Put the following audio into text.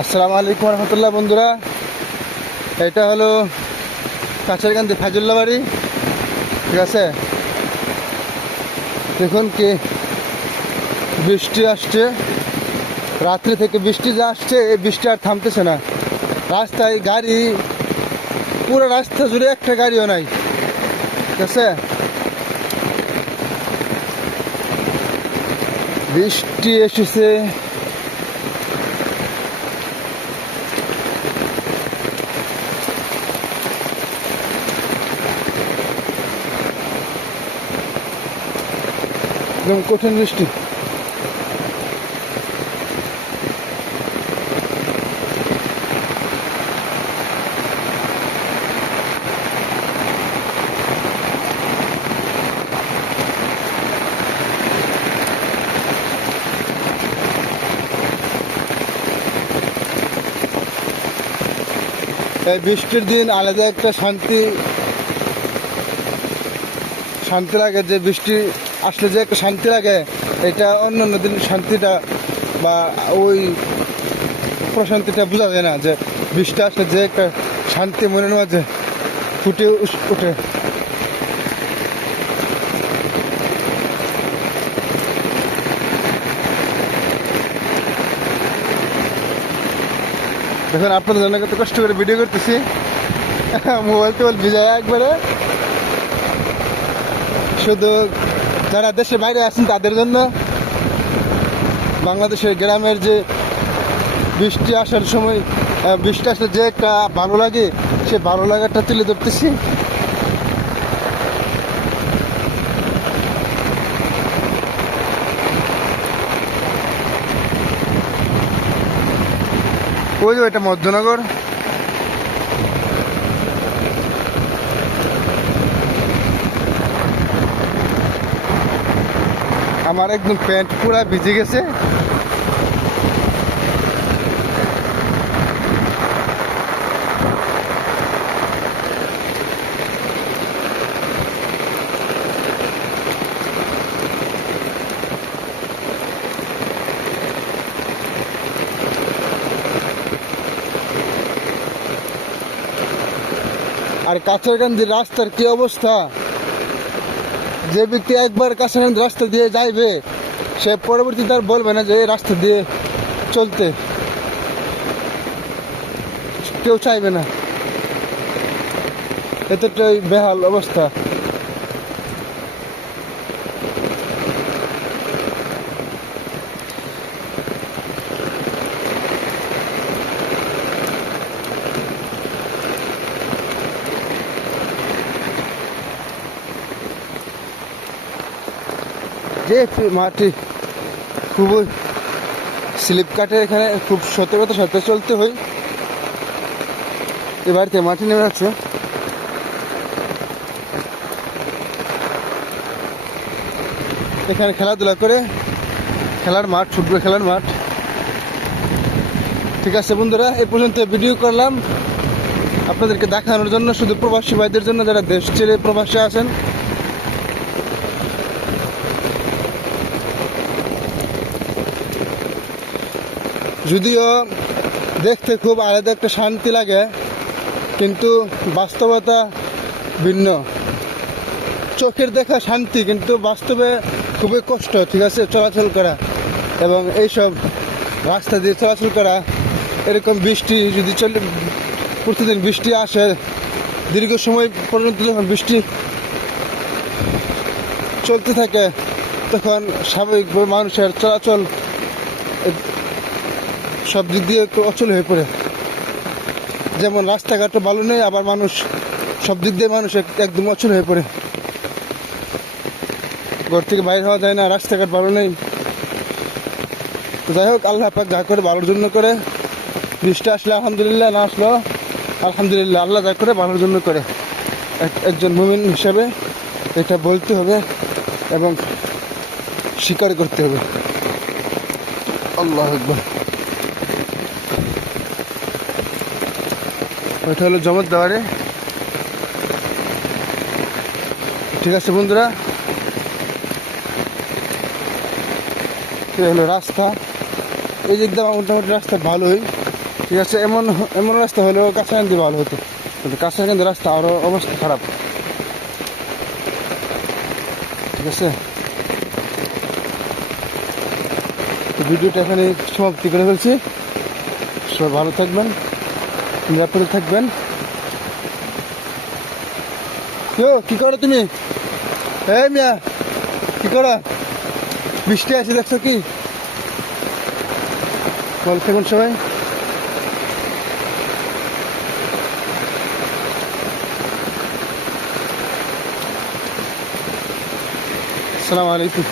আসসালামু আলাইকুম রহমতুল্লাহ। বন্ধুরা, এটা হলো কাছারকান্দি ফাজুল্লা বাড়ি। ঠিক আছে, দেখুন কি বৃষ্টি আসছে, রাত্রি থেকে বৃষ্টি যা আসছে, এই বৃষ্টি আর থামতেছে না। রাস্তায় গাড়ি, পুরো রাস্তা জুড়ে একটা গাড়িও নাই। ঠিক আছে, বৃষ্টি এসেছে। একদম কঠিন বৃষ্টি। এই বৃষ্টির দিন আলাদা একটা শান্তি লাগে, যে বৃষ্টি আসলে যে একটা শান্তি লাগে, এটা অন্য অন্য দিন শান্তিটা বা ওই প্রশান্তিটা বোঝা যায় না। যে বৃষ্টি আসলে যে একটা শান্তি মনের মাঝে ফুটে ওঠে। দেখুন, আপনাদের জন্য কত কষ্ট করে ভিডিও করতেছি, মোবাইল টোবাইল ভিজায় একবারে। শুধু যারা দেশের বাইরে আছেন তাদের জন্য, বাংলাদেশের গ্রামের যে বৃষ্টি আসার সময়, বৃষ্টি আসলে যে একটা ভালো লাগে, সে ভালো লাগাটা তুলে ধরতেছি। ওই যে এটা মধ্যনগর। আমার একদম প্যান্ট পুরা ভিজে গেছে। আর কাছারকান্দির রাস্তার কি অবস্থা! যে ব্যক্তি একবার কাছারকান্দি রাস্তা দিয়ে যাইবে, সে পরবর্তীতে আর বলবে না যে এই রাস্তা দিয়ে চলতে, কেউ চাইবে না। এতটাই বেহাল অবস্থা। যে মাটি খুবই স্লিপ কাটে, এখানে খুব সতর্কতার সাথে চলতে হয়। এ বাড়িতে মাটি নেমে যাচ্ছে। এখানে খেলাধুলা করে, খেলার মাঠ, ফুটবল খেলার মাঠ। ঠিক আছে বন্ধুরা, এই পর্যন্ত ভিডিও করলাম আপনাদেরকে দেখানোর জন্য, শুধু প্রবাসী ভাইদের জন্য, যারা দেশ ছেড়ে প্রবাসে আছেন। যদিও দেখতে খুব আলাদা একটা শান্তি লাগে, কিন্তু বাস্তবতা ভিন্ন। চোখের দেখা শান্তি, কিন্তু বাস্তবে খুবই কষ্ট। ঠিক আছে, চলাচল করা এবং এইসব রাস্তা দিয়ে চলাচল করা। এরকম বৃষ্টি যদি প্রতিদিন বৃষ্টি আসে, দীর্ঘ সময় পর্যন্ত যখন বৃষ্টি চলতে থাকে, তখন স্বাভাবিকভাবে মানুষের চলাচল সব দিক দিয়ে একটু অচল হয়ে পড়ে। যেমন রাস্তাঘাটও ভালো নেই, আবার মানুষ সব দিক দিয়ে মানুষ একদম অচল হয়ে পড়ে। ঘর থেকে বাইরে হওয়া যায় না, রাস্তাঘাট ভালো নেই। যাই হোক, আল্লাহ পাক যা করে ভালোর জন্য করে। বৃষ্টি আসলে আলহামদুলিল্লাহ, না আসলো আলহামদুলিল্লাহ। আল্লাহ যা করে ভালোর জন্য করে। একজন মুমিন হিসেবে এটা বলতে হবে এবং স্বীকার করতে হবে। আল্লাহু আকবার। ওইটা হলো জমত দেওয়ারে। ঠিক আছে বন্ধুরা, এই হলো রাস্তা। এই দিক দিয়ে মোটামুটি রাস্তা ভালোই। ঠিক আছে, এমন এমন রাস্তা হলেও কাছাকাছি ভালো হতো, কিন্তু কাছাকাছি রাস্তা আরও অবস্থা খারাপ। ঠিক আছে, তো ভিডিওটা এখানে সমাপ্তি করে ফেলছি। সবাই ভালো থাকবেন, নিরাপদে থাকবেন। কেউ কি করো তুমি? এই মিয়া, কি করো? বৃষ্টি আছে দেখছো কি? ভালো থাকবেন সবাই। আসসালামু আলাইকুম।